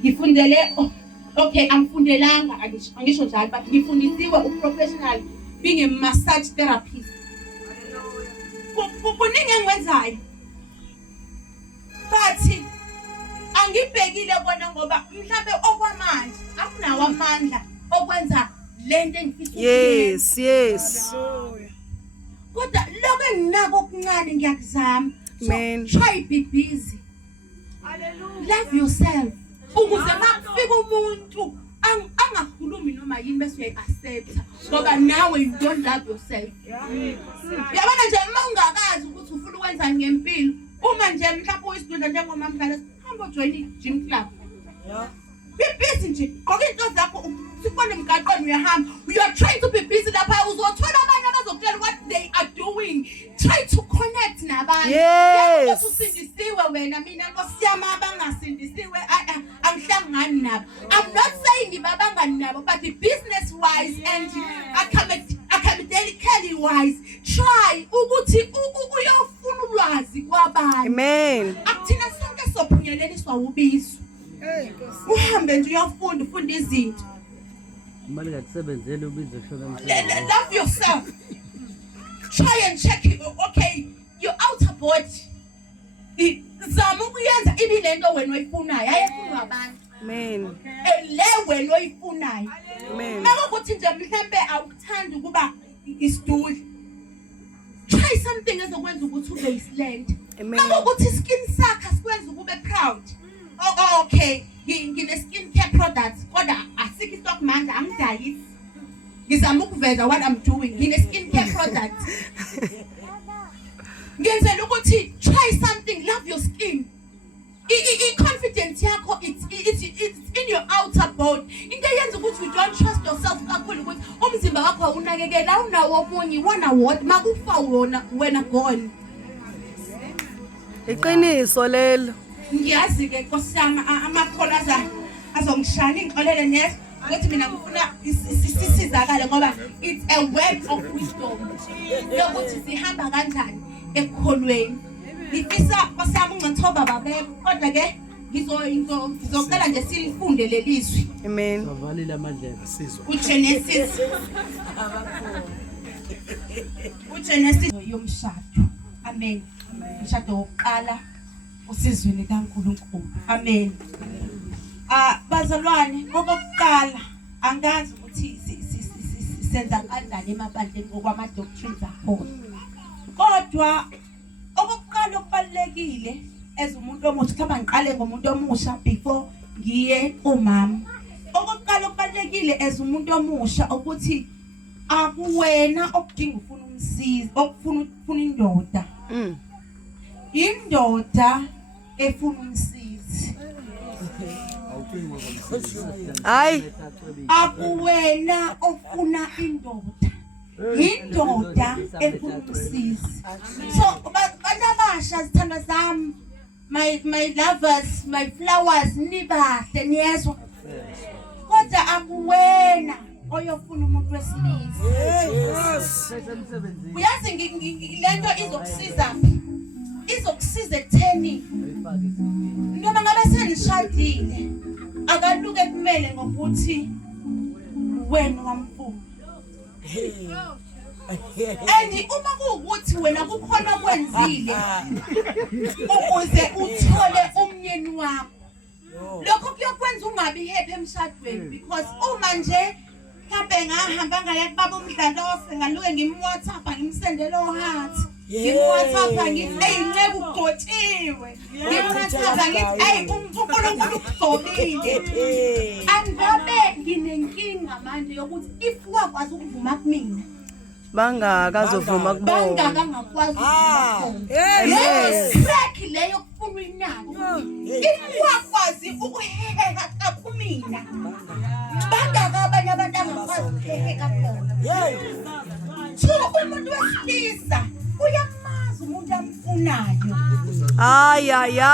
ngifundele okay angifundelanga angisho njalo but ngifundisiwe uprofessional being a massage therapist. Kuningi engikwenzayo but angibhekile kona ngoba mhlambe okwamanje akunawo amandla okwenza lento engifisa Yes, yes. kodwa lokho enginako okuncane ngiyakuzama. Man. Try be busy. Love yourself. Ukuze makufika umuntu angakhulumi noma yini bese uyayiaccept ngoba nawe you don't love yourself. Yabona nje mawungakazi ukuthi ufuna ukwenza ngempilo uma nje mhlawumbe uyisidudla njengomamdala hamba join i-gym club. Be busy nje gqoka into zakho sibone emgaqweni uyahamba. You are trying to be busy lapha uzothola abanye abazokutshela what they are doing. Try to connect nabanye. Yes. Usindisiwe wena mina nkosiyama abangasindisiwe angihlangani nabo. I'm not saying ngibabangani nabo but business wise and academically wise try ukuthi uyofuna ulwazi kwabanye. Amen. Akuthina sonke sophunyeleliswa ubizo. Uhambe nje uyafunda ufunda izinto. Imali ngakusebenzele ubizo shona Love yourself. Try and check it. Okay, your outer body. Zama ukuyenza ibilento wena oyifunayo ayifunwa abantu. Amen. Le wena oyifunayo. Amen. Makuthi nje mhlambe awukuthanda ukuba isiduli. Try something ezokwenza ukuthi ube isilent. Amen. Makuthi skin sakhe sikwenza ukube proud. Oh, okay. Ngine skin care products kodwa asikho stock manje angidayisi. Ngizama ukuveza what I'm doing. Ngine skin care products. Ngenzela ukuthi try something, love your skin. I-confidence yakho it's in your outer body. Into eyenza ukuthi you don't trust yourself kakhulu ukuthi umzimba wakho awunakekela awunawo omunye wona what makufa wona wena gone. Iqiniso lelo. Ngiyazi ke nkosiyami amakhola azongishana ingixolele neso ukuthi mina ngifuna sisizakale ngoba it's a word of wisdom. Lokuthi sihamba kanjani ekholweni. Ngifisa nkosiyami ungithoba babeko kodwa ke ngizocela nje silifunde lelizwi. Amen. Bavalile amadlela. uGenesis yomshado. Amen. Umshado wokuqala usizweni kaNkulunkulu. Amen. Bazalwane okokuqala angazi ukuthi senza kanjani emabandleni ngokwama doctrines akho. Kodwa okokuqala okubalekile as umuntu omusha khamba ngiqale ngomuntu omusha before ngiye umama. Okokuqala okubalekile as umuntu omusha ukuthi akuwena okudinga ufuna umsizi okufuna indoda. Indoda efuna umsizi. Hayi. Akuwena ofuna indoda. Indoda efuna umsizi. So banabasha zithanda zami my lovers my flowers nibahle niyezwa. Kodwa akuwena oyofuna umuntu wesilisa. Uyazi lento izokusiza ekutheni noma ngabe senishadile akaluke kumele ngokuthi wena wamfuna. And uma kuwukuthi wena kukhona okwenzile ukuze uthole umnyeni wakho lokho kuyokwenza ungabi happy emshadweni because uma nje mhlawumbe ngahamba ngaya kubaba uMdlalose ngaluke ngimWhatsApp ngimsendele heart ngimWhatsApp ngithi eyinceku ugcotshiwe ngimWhatsApp ngithi hey uNkulunkulu ukugcobile angabe nginenkinga manje yokuthi if wakwazi ukuvuma kumina bangakazovuma kubona. Bangakangakwazi ukuvuma. Yes. Crack leyo kufuna inako. Ifakwazi ukuheha kakumina. Bangakabanye abantu abangakwazi ukuheha khona. So umuntu wesilisa uyamazi umuntu amfunayo. Ayaya.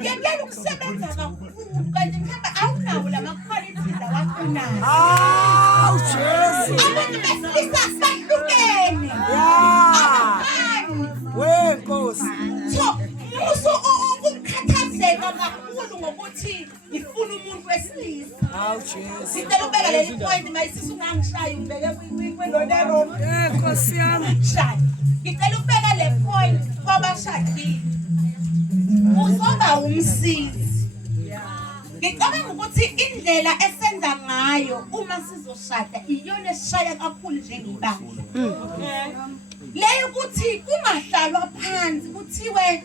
Ngeke ukusebenza kakhulu kanti mhlawumbe awunawo lamaqualities awafunayo. Jesu. Abantu besilisa bahlukene. Wenkosi. So, ukukhathazeka kakhulu ngokuthi ngifuna umuntu wesilisa Hawu Jesu. ngicela ubeka leli point mayisisi ungangishaya ubeke kwindodelo Nkosi yami. shaya ngicela ubeka le point kwabashadile uzoba umsizi ngicabanga ukuthi indlela esenza ngayo uma sizoshada iyona esishaya kakhulu njengebandla leyo ukuthi kungahlalwa phansi kuthiwe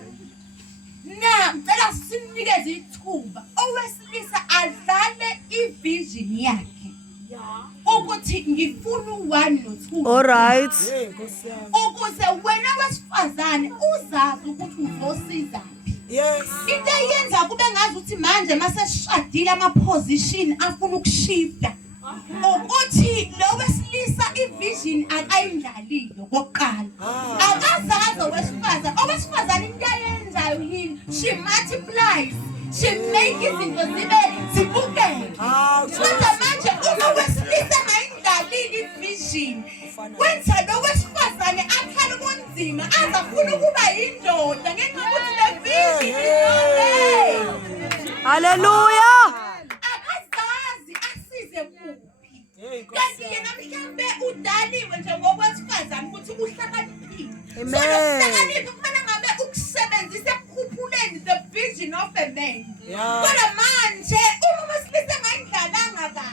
na ngicela sinikeze ithuba owesilisa adlale ivision yakhe ukuthi ngifuna u1 no2 All right. Nkosi yami. ukuze wena wesifazane uzazi ukuthi uzosiza Yes. into eyenza kube ngazi ukuthi manje maseshadile ama-position afuna ukushifta ukuthi lo wesilisa ivision akayindlalile kokuqala akazazi owesifazane into ayenzayo yini she multiplies she make izinto zibukeke kodwa manje uma wesilisa engayindlalile ivision kwenza lo wesifazane akhale kunzima azafuna ukuba yindoda ngenxa yokuthi le vision Hallelujah. akazazi asize kuphi kanti yena mhlambe udaliwe njengowesifazane ukuthi uhlakaniphile Amen. ukuhlakanipha kumele ngabe ukusebenzisa ekukhuphuleni the vision of a man kodwa manje uma wesilisa engayindlalanga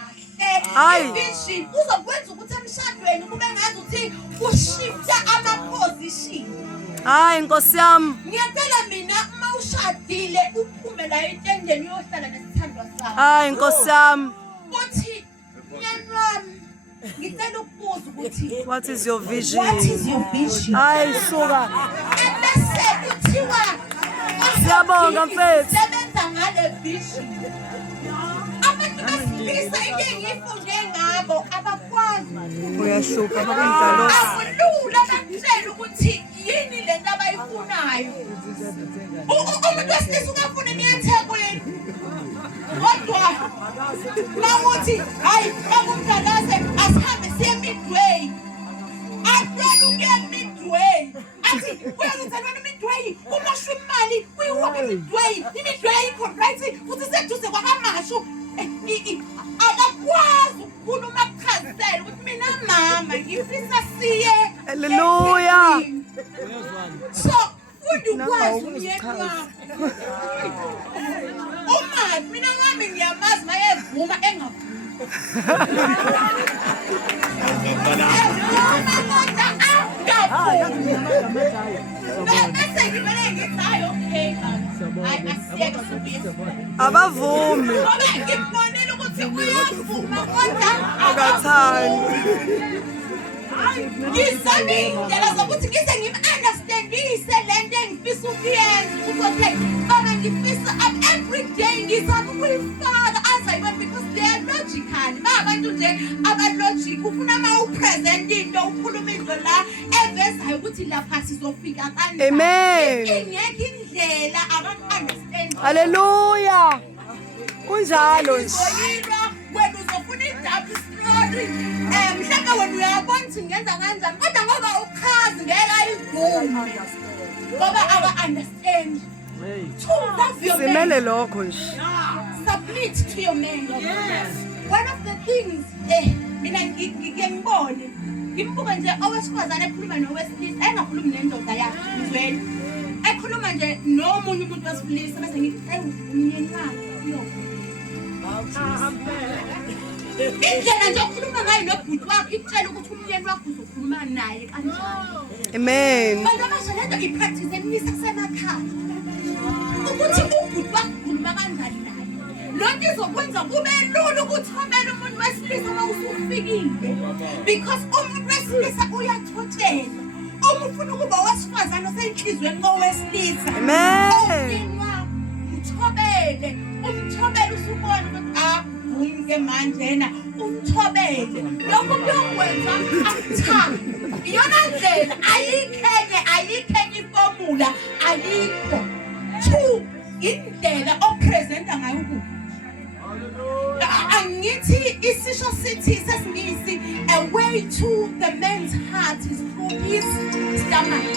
Hayi. kahle ivision uzokwenza ukuthi emshadweni kube ngazi ukuthi ushifta ama-position Hayi Nkosi yami. ngiyacela mina uma ushadile uphume la entendeni uyohlala nesithandwa sakho Hayi Nkosi yami. uthi nyani wami ngicela ukubuza ukuthi What is your vision? what is your vision Hayi suka. ebese kuthiwa Siyabonga, mfethu. sebenza ngale vision abantu besilisa into engiyifunde ngabo abakwazi Uyashuka bakundalo. akulula bakutshela ukuthi yini le nto abayifunayo umuntu wesilisa ungafuna imiyetheko yenu kodwa mawuthi hayi bakumdalase asihambe siye midway atwela ukuya midway athi kuyazothalwana midway umosha imali kuyiwaphi midway imidway ayikho right futhi seduze kwakamashu akakwazi ukukhuluma kuchazisela ukuthi mina mama ngifisa siye Hallelujah. so funda ukwazi umyeni wakho umazi mina ngami ngiyamazi mayevuma engavumi bese ngibele ngithi hayi okay hayi asiyeke sobisi Abavumi. ngoba ngibonile ukuthi uyavuma kodwa Akathandi. ngizame indlela zokuthi ngize ngim-understandise le nto engifisa ukuyenza ukuthi okay baba ngifisa every day ngizame ukuyifaka azayibona because they are logical abantu nje abalogic ufuna uma upresent into ukhuluma into la evezayo ukuthi lapha sizofika kanjani Amen. ingekho indlela abantu-understand Hallelujah. Kunjalo nje. Zoyilwa, wena uzofuna i-double story mhlawumbe wena uyabona ukuthi ngenza kanjani kodwa ngoba ukhazi ngeke ayivume ngoba aka-understand to love your man Simele lokho nje. submit to your man one of the things mina ngike ngibone ngimbuke nje owesifazane ekhuluma nowesilisa engakhulumi nendoda yakhe ngizwela ekhuluma nje nomunye umuntu wesilisa bese ngithi umyeni wakho indlela nje okhuluma ngayo nobhuti wakho ikutshela ukuthi umyeni wakho uzokhuluma naye kanjani Amen. bantu abasha lento ngipractice eminisa kusemakhaya ukuthi ubhuti wakho ukhuluma kanjani naye lonto izokwenza kube lula ukuthobela umuntu wesilisa uma usufikile because umuntu wesilisa uyathotshela uma ufuna ukuba owesifazane oseyinhliziyweni kowesilisa Amen. umyeni wakho uthobele umthobele usubona ukuthi umke manjena umthobele lokho kuyokwenza akuthande iyona ndlela ayikhenye ifomula ayikho two indlela opresenta ngayo ukudla angithi isisho sithi sesingisi a way to the man's heart is through his stomach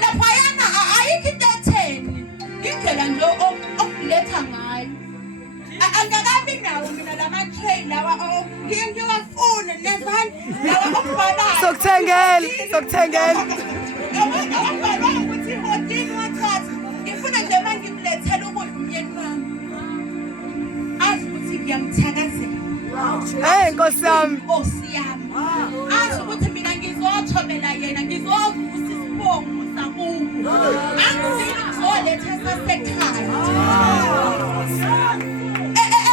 laphayana ayikho into etheni indlela nje anginawo mina lama-tray lawa ngiye ngiwafune nezani lawa okubhalayo Sokuthengela. awabhalwa ukuthi ihotini wathatha ngifuna nje uma ngimlethela ukudla umyeni wami azi ukuthi ngiyamthakazela Hey, Nkosi yami. Nkosi yami azi ukuthi mina ngizothobela yena ngizovusa isibongo sakubo angizile ngizoletha sasekhaya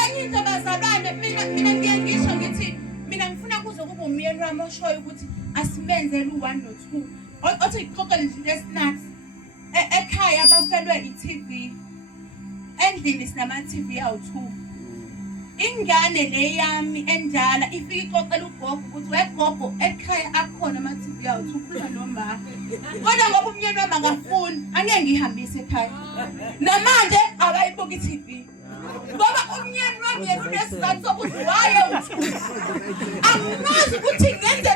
enye into bazalwane mina ngiye ngisho ngithi mina ngifuna kuze kube umyeni wami oshoyo ukuthi asimenzele u-1 no-2 othi ixoxele nje lesinathi ekhaya bafelwe i-TV endlini sinama-TV awu-2 ingane le yami endala ifike ixoxela ugogo ukuthi wegogo ekhaya akhona ama-TV awu-2 khuluma noma kodwa ngoba umyeni wami akafuni angeke ngihambise ekhaya namanje abayibuka i-TV ngoba umyeni wami yena unesizathu sokuthi waye u-2 angikwazi ukuthi ngenze